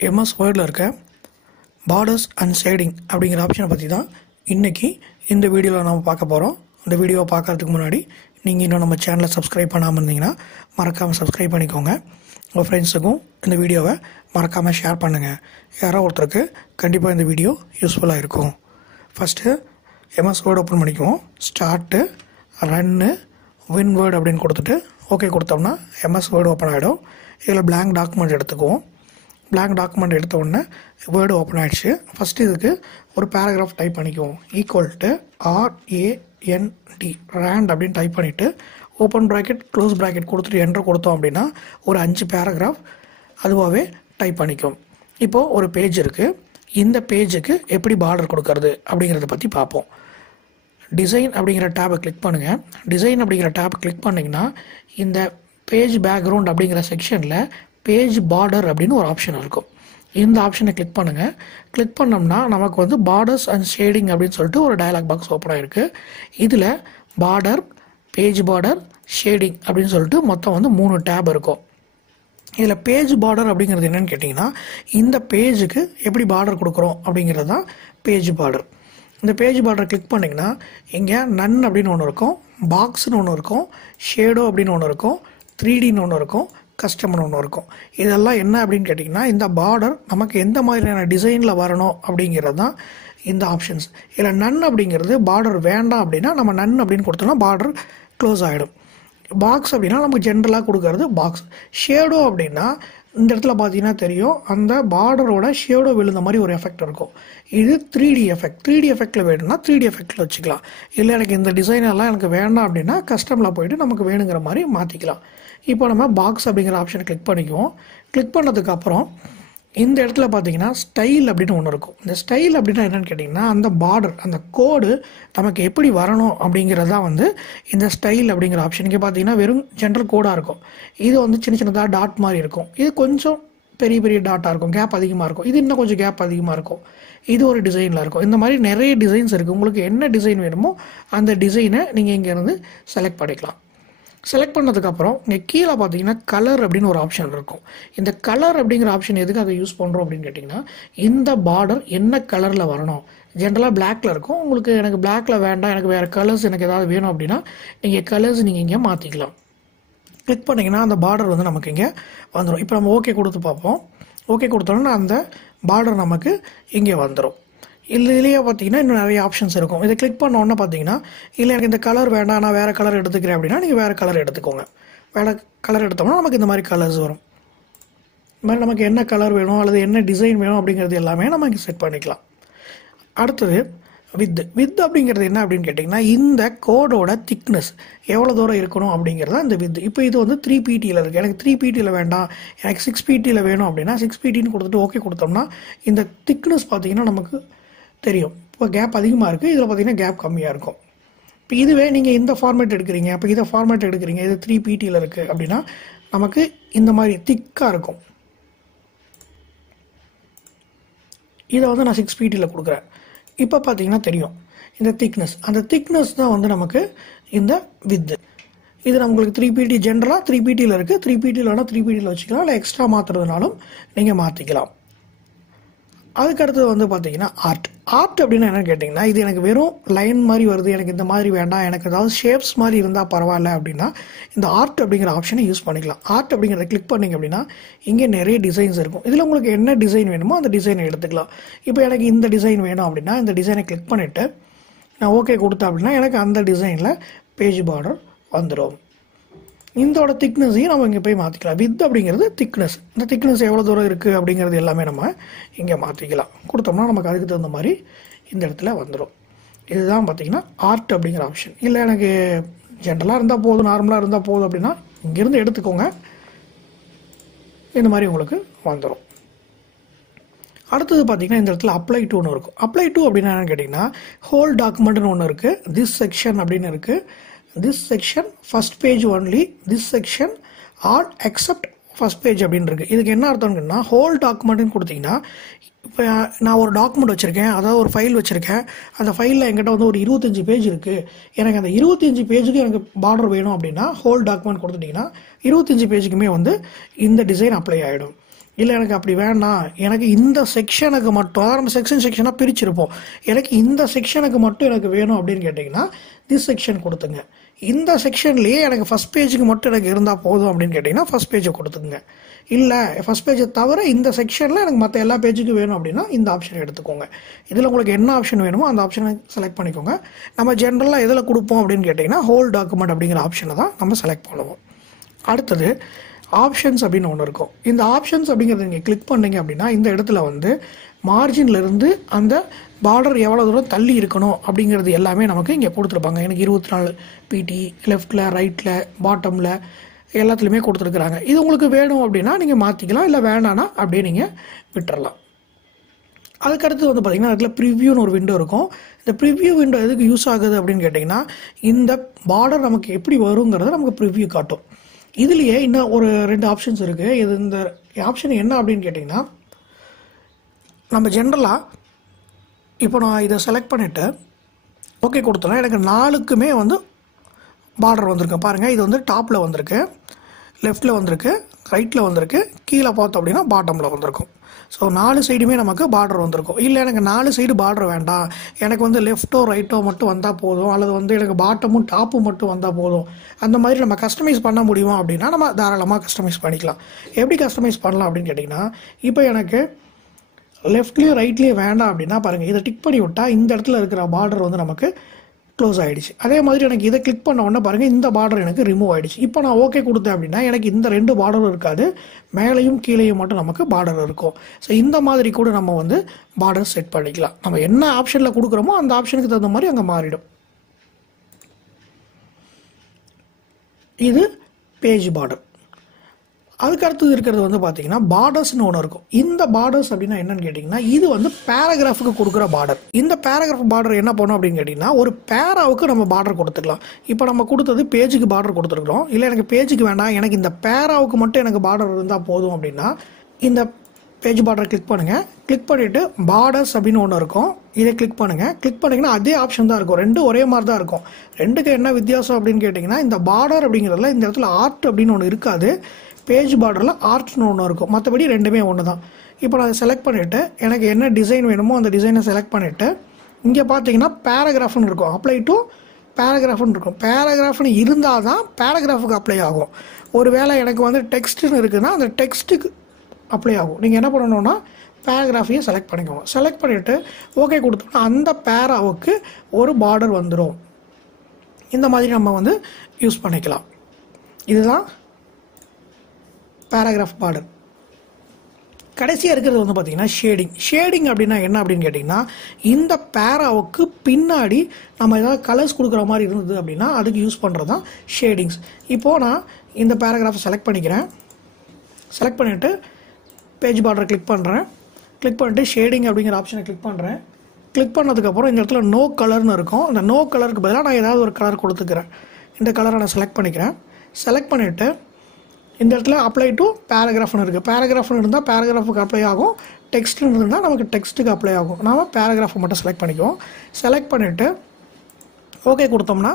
MS Wordல இருக்க borders and shading அப்படிங்கிற ஆப்ஷனை பற்றி தான் இன்றைக்கி இந்த வீடியோவில் நம்ம பார்க்க போகிறோம். இந்த வீடியோவை பார்க்கறதுக்கு முன்னாடி நீங்கள் இன்னும் நம்ம சேனலை சப்ஸ்கிரைப் பண்ணாமல் இருந்தீங்கன்னா மறக்காமல் சப்ஸ்கிரைப் பண்ணிக்கோங்க. உங்கள் ஃப்ரெண்ட்ஸுக்கும் இந்த வீடியோவை மறக்காமல் ஷேர் பண்ணுங்கள். யாரோ ஒருத்தருக்கு கண்டிப்பாக இந்த வீடியோ யூஸ்ஃபுல்லாக இருக்கும். ஃபஸ்ட்டு MS Word ஓப்பன் பண்ணிக்குவோம். ஸ்டார்ட்டு ரன்னு வின்வேர்டு அப்படின்னு கொடுத்துட்டு ஓகே கொடுத்தோம்னா MS Word ஓப்பன் ஆகிடும். இதில் blank டாக்குமெண்ட் எடுத்துக்குவோம். blank டாக்குமெண்ட் எடுத்த உடனே வேர்டு ஓப்பன் ஆகிடுச்சு. ஃபஸ்ட்டு இதுக்கு ஒரு பேராகிராஃப் டைப் பண்ணிக்குவோம். ஈக்குவல் டு RAND ரேண்ட் அப்படின்னு டைப் பண்ணிவிட்டு ஓப்பன் ப்ராக்கெட் க்ளோஸ் ப்ராக்கெட் கொடுத்துட்டு என்டர் கொடுத்தோம் அப்படின்னா ஒரு 5 பேராகிராஃப் அதுவாகவே டைப் பண்ணிக்கும். இப்போது ஒரு பேஜ் இருக்குது. இந்த பேஜுக்கு எப்படி பார்டர் கொடுக்கறது அப்படிங்கிறத பற்றி பார்ப்போம். டிசைன் அப்படிங்கிற டேபை கிளிக் பண்ணுங்கள். டிசைன் அப்படிங்கிற டேப் கிளிக் பண்ணிங்கன்னா இந்த பேஜ் பேக்ரவுண்ட் அப்படிங்கிற செக்ஷனில் பேஜ் பார்டர் அப்படின்னு ஒரு ஆப்ஷன் இருக்கும். இந்த ஆப்ஷனை கிளிக் பண்ணுங்கள். கிளிக் பண்ணோம்னா நமக்கு வந்து பார்டர்ஸ் அண்ட் ஷேடிங் அப்படின்னு சொல்லிட்டு ஒரு டயலாக் பாக்ஸ் ஓப்பன் ஆகிருக்கு. இதில் பார்டர், பேஜ் பார்டர், ஷேடிங் அப்படின்னு சொல்லிட்டு மொத்தம் வந்து 3 டேப் இருக்கும். இதில் பேஜ் பார்டர் அப்படிங்கிறது என்னென்னு கேட்டிங்கன்னா இந்த பேஜுக்கு எப்படி பார்டர் கொடுக்குறோம் அப்படிங்கிறது தான் பேஜ் பார்டர். இந்த பேஜ் பார்டர் கிளிக் பண்ணிங்கன்னா இங்கே நன் அப்படின்னு ஒன்று இருக்கும், பாக்ஸ்னு ஒன்று இருக்கும், ஷேடோ அப்படின்னு ஒன்று இருக்கும், 3Dன்னு ஒன்று இருக்கும், கஸ்டம்னு ஒன்று இருக்கும். இதெல்லாம் என்ன அப்படின்னு கேட்டிங்கன்னா இந்த பார்டர் நமக்கு எந்த மாதிரியான டிசைனில் வரணும் அப்படிங்கிறது தான் இந்த ஆப்ஷன்ஸ். இதில் நன் அப்படிங்கிறது பார்டர் வேண்டாம் அப்படின்னா நம்ம நன் அப்படின்னு கொடுத்தோம்னா பார்டர் க்ளோஸ் ஆகிடும். பாக்ஸ் அப்படின்னா நமக்கு ஜென்ரலாக கொடுக்கறது பாக்ஸ். ஷேடோ அப்படின்னா இந்த இடத்துல பார்த்தீங்கன்னா தெரியும் அந்த பார்டரோட ஷேடோ விழுந்த மாதிரி ஒரு எஃபெக்ட் இருக்கும். இது 3D எஃபெக்ட். 3D எஃபெக்டில் வேணும்னா 3D எஃபெக்டில் வச்சுக்கலாம். இல்லை எனக்கு இந்த டிசைன் எல்லாம் எனக்கு வேண்டாம் அப்படின்னா கஸ்டமில் போயிட்டு நமக்கு வேணுங்கிற மாதிரி மாற்றிக்கலாம். இப்போ நம்ம பாக்ஸ் அப்படிங்கிற ஆப்ஷனை கிளிக் பண்ணிக்குவோம். கிளிக் பண்ணதுக்கப்புறம் இந்த இடத்துல பார்த்தீங்கன்னா ஸ்டைல் அப்படின்னு ஒன்று இருக்கும். இந்த ஸ்டைல் அப்படின்னா என்னென்னு கேட்டிங்கன்னா அந்த பார்டர், அந்த கோடு நமக்கு எப்படி வரணும் அப்படிங்கிறது தான் வந்து இந்த ஸ்டைல் அப்படிங்கிற ஆப்ஷன். இங்கே பார்த்தீங்கன்னா வெறும் ஜென்ரல் கோடாக இருக்கும். இது வந்து சின்ன சின்னதாக டாட் மாதிரி இருக்கும். இது கொஞ்சம் பெரிய பெரிய டாட்டாக இருக்கும், கேப் அதிகமாக இருக்கும். இது இன்னும் கொஞ்சம் கேப் அதிகமாக இருக்கும். இது ஒரு டிசைனில் இருக்கும். இந்த மாதிரி நிறைய டிசைன்ஸ் இருக்குது. உங்களுக்கு என்ன டிசைன் வேணுமோ அந்த டிசைனை நீங்கள் இங்கேருந்து செலக்ட் பண்ணிக்கலாம். செலக்ட் பண்ணதுக்கப்புறம் இங்கே கீழே பார்த்தீங்கன்னா கலர் அப்படின்னு ஒரு ஆப்ஷன் இருக்கும். இந்த கலர் அப்படிங்கிற ஆப்ஷன் எதுக்கு அதை யூஸ் பண்ணுறோம் அப்படின்னு கேட்டிங்கன்னா இந்த பார்டர் என்ன கலரில் வரணும். ஜென்ரலாக பிளாக்ல இருக்கும். உங்களுக்கு எனக்கு பிளாக்ல வேண்டாம், எனக்கு வேறு கலர்ஸ் எனக்கு ஏதாவது வேணும் அப்படின்னா நீங்கள் கலர்ஸ் நீங்கள் இங்கே மாற்றிக்கலாம். கிளிக் பண்ணிங்கன்னா அந்த பார்டர் வந்து நமக்கு இங்கே வந்துடும். இப்போ நம்ம ஓகே கொடுத்து பார்ப்போம். ஓகே கொடுத்தோன்னா அந்த பார்டர் நமக்கு இங்கே வந்துடும். இதுலேயே பார்த்தீங்கன்னா இன்னும் நிறைய ஆப்ஷன்ஸ் இருக்கும். இதை கிளிக் பண்ண உடனே பார்த்தீங்கன்னா இல்லை எனக்கு இந்த கலர் வேண்டாம், நான் வேறு கலர் எடுத்துக்கிறேன் அப்படின்னா நீங்கள் வேறு கலர் எடுத்துக்கோங்க. வேறு கலர் எடுத்தோம்னா நமக்கு இந்த மாதிரி கலர்ஸ் வரும். இந்த மாதிரி நமக்கு என்ன கலர் வேணும் அல்லது என்ன டிசைன் வேணும் அப்படிங்கிறது எல்லாமே நம்ம இங்கே செட் பண்ணிக்கலாம். அடுத்தது வித் அப்படிங்கிறது என்ன அப்படின்னு கேட்டிங்கன்னா இந்த கோடோட திக்னஸ் எவ்வளோ தூரம் இருக்கணும் அப்படிங்கிறத இந்த வித். இப்போ இது வந்து 3PT இருக்குது. எனக்கு 3PT வேண்டாம், எனக்கு 6PT வேணும் அப்படின்னா 6PTன்னு கொடுத்துட்டு ஓகே கொடுத்தோம்னா இந்த திக்னஸ் பார்த்தீங்கன்னா நமக்கு தெரியும். இப்போ கேப் அதிகமாக இருக்குது, இதில் பார்த்தீங்கன்னா கேப் கம்மியாக இருக்கும். இப்போ இதுவே நீங்கள் இந்த ஃபார்மேட் எடுக்கிறீங்க, இப்போ இதை ஃபார்மேட் எடுக்கிறீங்க, இது 3PT இருக்குது அப்படின்னா நமக்கு இந்த மாதிரி திக்காக இருக்கும். இதை வந்து நான் 6PT கொடுக்குறேன். இப்போ பார்த்தீங்கன்னா தெரியும் இந்த திக்னஸ். அந்த திக்னஸ் தான் வந்து நமக்கு இந்த வித்து. இது நம்மளுக்கு 3PT ஜென்ரலாக 3PT இருக்குது. 3PT வேணால் 3PT வச்சுக்கலாம், இல்லை எக்ஸ்ட்ரா மாற்றுறதுனாலும் நீங்கள் மாற்றிக்கலாம். அதுக்கடுத்தது வந்து பார்த்தீங்கன்னா ஆர்ட் அப்படின்னா என்னென்னு கேட்டிங்கன்னா இது எனக்கு வெறும் லைன் மாதிரி வருது, எனக்கு இந்த மாதிரி வேண்டாம், எனக்கு ஏதாவது ஷேப்ஸ் மாதிரி இருந்தால் பரவாயில்ல அப்படின்னா இந்த ஆர்ட் அப்படிங்கிற ஆப்ஷனை யூஸ் பண்ணிக்கலாம். ஆர்ட் அப்படிங்கிறத கிளிக் பண்ணிங்க அப்படின்னா இங்கே நிறைய டிசைன்ஸ் இருக்கும். இதில் உங்களுக்கு என்ன டிசைன் வேணுமோ அந்த டிசைனை எடுத்துக்கலாம். இப்போ எனக்கு இந்த டிசைன் வேணும் அப்படின்னா இந்த டிசைனை கிளிக் பண்ணிவிட்டு நான் ஓகே கொடுத்தேன் அப்படின்னா எனக்கு அந்த டிசைனில் பேஜ் பார்டர் வந்துடும். இதோட திக்னஸையும் நம்ம இங்கே போய் மாற்றிக்கலாம். வித் அப்படிங்கிறது திக்னஸ். இந்த திக்னஸ் எவ்வளோ தூரம் இருக்குது அப்படிங்கிறது எல்லாமே நம்ம இங்கே மாற்றிக்கலாம். கொடுத்தோம்னா நமக்கு அதுக்கு தகுந்த மாதிரி இந்த இடத்துல வந்துடும். இதுதான் பார்த்திங்கன்னா ஆர்ட் அப்படிங்கிற ஆப்ஷன். இல்லை எனக்கு ஜென்ரலாக இருந்தால் போதும், நார்மலாக இருந்தால் போதும் அப்படின்னா இங்கேருந்து எடுத்துக்கோங்க. இந்த மாதிரி உங்களுக்கு வந்துடும். அடுத்தது பார்த்திங்கன்னா இந்த இடத்துல அப்ளை டு ஒன்று இருக்கும். அப்ளை டு அப்படின்னா என்னென்னு கேட்டிங்கன்னா ஹோல் டாக்குமெண்ட்னு ஒன்று இருக்குது, திஸ் செக்ஷன் அப்படின்னு இருக்குது. this section first page only, this section all except first page அப்படின்னு இருக்குது. இதுக்கு என்ன அர்த்தம்னா ஹோல் டாக்குமெண்ட்னு கொடுத்தீங்கன்னா இப்போ நான் ஒரு டாக்குமெண்ட் வச்சுருக்கேன், அதாவது ஒரு ஃபைல் வச்சுருக்கேன். அந்த ஃபைலில் என்கிட்ட வந்து ஒரு 25 பேஜ் இருக்குது. எனக்கு அந்த 25 பேஜுக்கு எனக்கு பார்டர் வேணும் அப்படின்னா ஹோல் டாக்குமெண்ட் கொடுத்துட்டிங்கன்னா 25 பேஜுக்குமே வந்து இந்த டிசைன் அப்ளை ஆகிடும். இல்லை எனக்கு அப்படி வேண்டாம், எனக்கு இந்த செக்ஷனுக்கு மட்டும், அதாவது நம்ம செக்ஷனாக பிரிச்சிருப்போம், எனக்கு இந்த செக்ஷனுக்கு மட்டும் எனக்கு வேணும் அப்படின்னு கேட்டிங்கன்னா திஸ் செக்ஷன் கொடுத்துங்க. இந்த செக்ஷன்லேயே எனக்கு ஃபஸ்ட் பேஜுக்கு மட்டும் எனக்கு இருந்தால் போதும் அப்படின்னு கேட்டிங்கன்னா ஃபஸ்ட் பேஜை கொடுத்துக்குங்க. இல்லை ஃபஸ்ட் பேஜை தவிர இந்த செக்ஷனில் எனக்கு மற்ற எல்லா பேஜுக்கும் வேணும் அப்படின்னா இந்த ஆப்ஷனை எடுத்துக்கோங்க. இதில் உங்களுக்கு என்ன ஆப்ஷன் வேணுமோ அந்த ஆப்ஷனை செலக்ட் பண்ணிக்கோங்க. நம்ம ஜென்ரலாக எதில் கொடுப்போம் அப்படின்னு கேட்டிங்கன்னா ஹோல் டாக்குமெண்ட் அப்படிங்கிற ஆப்ஷனை தான் நம்ம செலக்ட் பண்ணுவோம். அடுத்தது ஆப்ஷன்ஸ் அப்படின்னு ஒன்று இருக்கும். இந்த ஆப்ஷன்ஸ் அப்படிங்கிறத நீங்கள் கிளிக் பண்ணிங்க அப்படின்னா இந்த இடத்துல வந்து மார்ஜின்லேருந்து அந்த பார்டர் எவ்வளோ தூரம் தள்ளி இருக்கணும் அப்படிங்கிறது எல்லாமே நமக்கு இங்கே கொடுத்துருப்பாங்க. எனக்கு 24 பிடி லெஃப்ட்டில் ரைட்டில் பாட்டமில் எல்லாத்துலேயுமே கொடுத்துருக்குறாங்க. இது உங்களுக்கு வேணும் அப்படின்னா நீங்கள் மாற்றிக்கலாம், இல்லை வேண்டானா அப்படியே நீங்கள் விட்டுறலாம். அதுக்கடுத்து வந்து பார்த்திங்கன்னா அதில் ப்ரிவ்யூன்னு ஒரு விண்டோ இருக்கும். இந்த ப்ரிவ்யூ விண்டோ எதுக்கு யூஸ் ஆகுது அப்படின்னு கேட்டிங்கன்னா இந்த பார்டர் நமக்கு எப்படி வருங்கிறத நமக்கு ப்ரிவ்யூ காட்டும். இதுலேயே இன்னும் ஒரு 2 ஆப்ஷன்ஸ் இருக்குது. இது இந்த ஆப்ஷன் என்ன அப்படின்னு கேட்டிங்கன்னா நம்ம ஜென்ரலாக இப்போ நான் இதை செலக்ட் பண்ணிவிட்டு ஓகே கொடுத்தோன்னா எனக்கு 4க்குமே வந்து பார்டர் வந்திருக்கு. பாருங்கள், இது வந்து டாப்பில் வந்திருக்கு, லெஃப்ட்டில் வந்திருக்கு, ரைட்டில் வந்திருக்கு, கீழே பார்த்தோம் அப்படின்னா பாட்டமில் வந்திருக்கும். ஸோ 4 சைடுமே நமக்கு பார்டர் வந்திருக்கும். இல்லை எனக்கு 4 சைடு பார்டர் வேண்டாம், எனக்கு வந்து லெஃப்ட்டோ ரைட்டோ மட்டும் வந்தால் போதும், அல்லது வந்து எனக்கு பாட்டமும் டாப்பும் மட்டும் வந்தால் போதும், அந்த மாதிரி நம்ம கஸ்டமைஸ் பண்ண முடியுமா அப்படின்னா நம்ம தாராளமாக கஸ்டமைஸ் பண்ணிக்கலாம். எப்படி கஸ்டமைஸ் பண்ணலாம் அப்படின்னு கேட்டிங்கன்னா இப்போ எனக்கு லெஃப்ட்லேயும் ரைட்லேயும் வேண்டாம் அப்படின்னா பாருங்கள், இதை டிக் பண்ணி விட்டால் இந்த இடத்துல இருக்கிற பார்டர் வந்து நமக்கு க்ளோஸ் ஆகிடுச்சு. அதே மாதிரி எனக்கு இதை கிளிக் பண்ண உடனே பாருங்கள் இந்த பார்டர் எனக்கு ரிமூவ் ஆகிடுச்சு. இப்போ நான் ஓகே கொடுத்தேன் அப்படின்னா எனக்கு இந்த 2 பார்டரும் இருக்காது, மேலேயும் கீழேயும் மட்டும் நமக்கு பார்டர் இருக்கும். ஸோ இந்த மாதிரி கூட நம்ம வந்து பார்டர் செட் பண்ணிக்கலாம். நம்ம என்ன ஆப்ஷனில் கொடுக்குறோமோ அந்த ஆப்ஷனுக்கு தகுந்த மாதிரி அங்கே மாறிடும். இது பேஜ் பார்டர். அதுக்கு அடுத்தது இருக்கிறது வந்து பார்த்தீங்கன்னா பார்டர்ஸ்னு ஒன்று இருக்கும். இந்த பார்டர்ஸ் அப்படின்னா என்னன்னு கேட்டிங்கன்னா இது வந்து பேராகிராஃபுக்கு கொடுக்குற பார்டர். இந்த பேராகிராஃப் பார்டர் என்ன பண்ணும் அப்படின்னு கேட்டிங்கன்னா ஒரு பேராவுக்கு நம்ம பார்டர் கொடுத்துக்கலாம். இப்போ நம்ம கொடுத்தது பேஜுக்கு பார்டர் கொடுத்துருக்குறோம். இல்லை எனக்கு பேஜுக்கு வேண்டாம், எனக்கு இந்த பேராவுக்கு மட்டும் எனக்கு பார்டர் இருந்தால் போதும் அப்படின்னா இந்த பேஜ் பார்டரை கிளிக் பண்ணுங்கள். கிளிக் பண்ணிவிட்டு பார்டர்ஸ் அப்படின்னு ஒன்று இருக்கும், இதை கிளிக் பண்ணுங்கள். கிளிக் பண்ணிங்கன்னா அதே ஆப்ஷன் தான் இருக்கும், 2 ஒரே மாதிரி தான் இருக்கும். 2க்கு என்ன வித்தியாசம் அப்படின்னு கேட்டிங்கன்னா இந்த பார்டர் அப்படிங்கிறதுல இந்த இடத்துல ஆர்ட் அப்படின்னு ஒன்று இருக்காது, பேஜ் பார்டரில் ஆர்ட்ஸ்னு ஒன்று இருக்கும். மற்றபடி 2மே ஒன்று தான். இப்போ நான் செலக்ட் பண்ணிவிட்டு எனக்கு என்ன டிசைன் வேணுமோ அந்த டிசைனை செலக்ட் பண்ணிவிட்டு இங்கே பார்த்தீங்கன்னா பேராகிராஃப்னு இருக்கும், அப்ளை டு பேராகிராஃப்னு இருக்கும். பேராகிராஃப்னு இருந்தால் தான் பேராகிராஃபுக்கு அப்ளை ஆகும். ஒரு வேளை எனக்கு வந்து டெக்ஸ்ட்டுன்னு இருக்குதுன்னா அந்த டெக்ஸ்ட்டுக்கு அப்ளை ஆகும். நீங்கள் என்ன பண்ணணுன்னா பேராகிராஃபையே செலக்ட் பண்ணிக்கோங்க. செலக்ட் பண்ணிவிட்டு ஓகே கொடுத்தோம்னா அந்த பேராவுக்கு ஒரு பார்டர் வந்துடும். இந்த மாதிரி நம்ம வந்து யூஸ் பண்ணிக்கலாம். இதுதான் பேராகிராஃப் பார்டர். கடைசியாக இருக்கிறது வந்து பார்த்திங்கன்னா ஷேடிங் அப்படின்னா என்ன அப்படின்னு கேட்டிங்கன்னா இந்த பேராவுக்கு பின்னாடி நம்ம ஏதாவது கலர்ஸ் கொடுக்குற மாதிரி இருந்தது அப்படின்னா அதுக்கு யூஸ் பண்ணுறது தான் ஷேடிங்ஸ். இப்போது நான் இந்த பேராகிராஃபை செலக்ட் பண்ணிக்கிறேன். செலக்ட் பண்ணிவிட்டு பேஜ் பார்டரை கிளிக் பண்ணுறேன். கிளிக் பண்ணிட்டு ஷேடிங் அப்படிங்கிற ஆப்ஷனை கிளிக் பண்ணுறேன். கிளிக் பண்ணதுக்கப்புறம் இந்த இடத்துல நோ கலர்னு இருக்கும். அந்த நோ கலருக்கு பதிலாக நான் ஏதாவது ஒரு கலர் கொடுத்துக்கிறேன். இந்த கலரை நான் செலக்ட் பண்ணிக்கிறேன். செலக்ட் பண்ணிவிட்டு இந்த இடத்துல அப்ளை டு பேராகிராஃப்னு இருக்குது. பேராகிராஃப்னு இருந்தால் பேராகிராஃபுக்கு அப்ளை ஆகும், டெக்ஸ்ட்னு இருந்தால் நமக்கு டெக்ஸ்ட்டுக்கு அப்ளை ஆகும். நாம் பேராகிராஃபை மட்டும் செலக்ட் பண்ணிக்குவோம். செலக்ட் பண்ணிவிட்டு ஓகே கொடுத்தோம்னா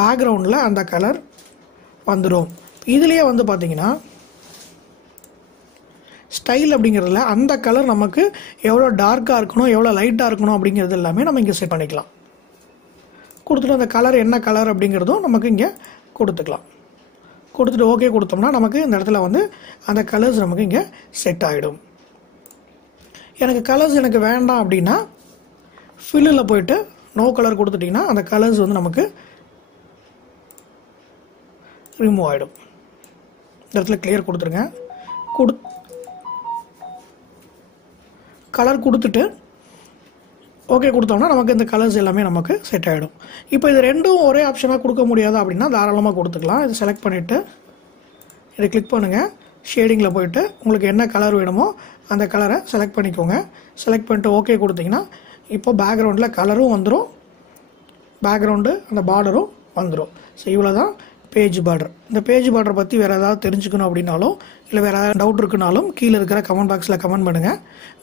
பேக்ரவுண்டில் அந்த கலர் வந்துடும். இதுலேயே வந்து பார்த்திங்கன்னா ஸ்டைல் அப்படிங்கிறதுல அந்த கலர் நமக்கு எவ்வளோ டார்க்காக இருக்கணும், எவ்வளோ லைட்டாக இருக்கணும் அப்படிங்கிறது எல்லாமே நம்ம இங்கே செட் பண்ணிக்கலாம். கொடுத்துட்டு அந்த கலர் என்ன கலர் அப்படிங்கிறதும் நமக்கு இங்கே கொடுத்துக்கலாம். கொடுத்துட்டு ஓகே கொடுத்தோம்னா நமக்கு இந்த இடத்துல வந்து அந்த கலர்ஸ் நமக்கு இங்கே செட் ஆகிடும். எனக்கு கலர்ஸ் எனக்கு வேண்டாம் அப்படின்னா ஃபில்லில் போயிட்டு நோ கலர் கொடுத்துட்டிங்கன்னா அந்த கலர்ஸ் வந்து நமக்கு ரிமூவ் ஆகிடும். இந்த இடத்துல கிளியர் கொடுத்துருங்க. கலர் கொடுத்துட்டு ஓகே கொடுத்தோம்னா நமக்கு இந்த கலர்ஸ் எல்லாமே நமக்கு செட் ஆகிடும். இப்போ இது 2ம் ஒரே ஆப்ஷனாக கொடுக்க முடியாது அப்படின்னா தாராளமாக கொடுத்துக்கலாம். இதை செலக்ட் பண்ணிவிட்டு இதை கிளிக் பண்ணுங்கள். ஷேடிங்கில் போயிட்டு உங்களுக்கு என்ன கலர் வேணுமோ அந்த கலரை செலக்ட் பண்ணிக்கோங்க. செலக்ட் பண்ணிட்டு ஓகே கொடுத்தீங்கன்னா இப்போ பேக்ரவுண்டில் கலரும் வந்துடும், பேக்ரவுண்டு அந்த பார்டரும் வந்துடும். ஸோ இவ்வளோ தான் பேஜ் பார்டர். இந்த பேஜ் பார்டரை பற்றி வேறு ஏதாவது தெரிஞ்சுக்கணும் அப்படின்னாலும் இல்லை வேறு ஏதாவது டவுட் இருக்குனாலும் கீழே இருக்கிற கமெண்ட் பாக்ஸில் கமெண்ட் பண்ணுங்கள்.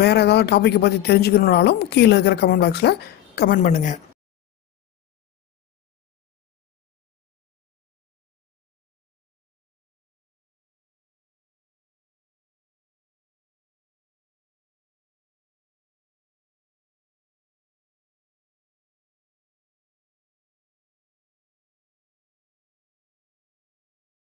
வேறு ஏதாவது டாப்பிக்கை பற்றி தெரிஞ்சுக்கணுன்னாலும் கீழே இருக்கிற கமெண்ட் பாக்ஸில் கமெண்ட் பண்ணுங்கள்.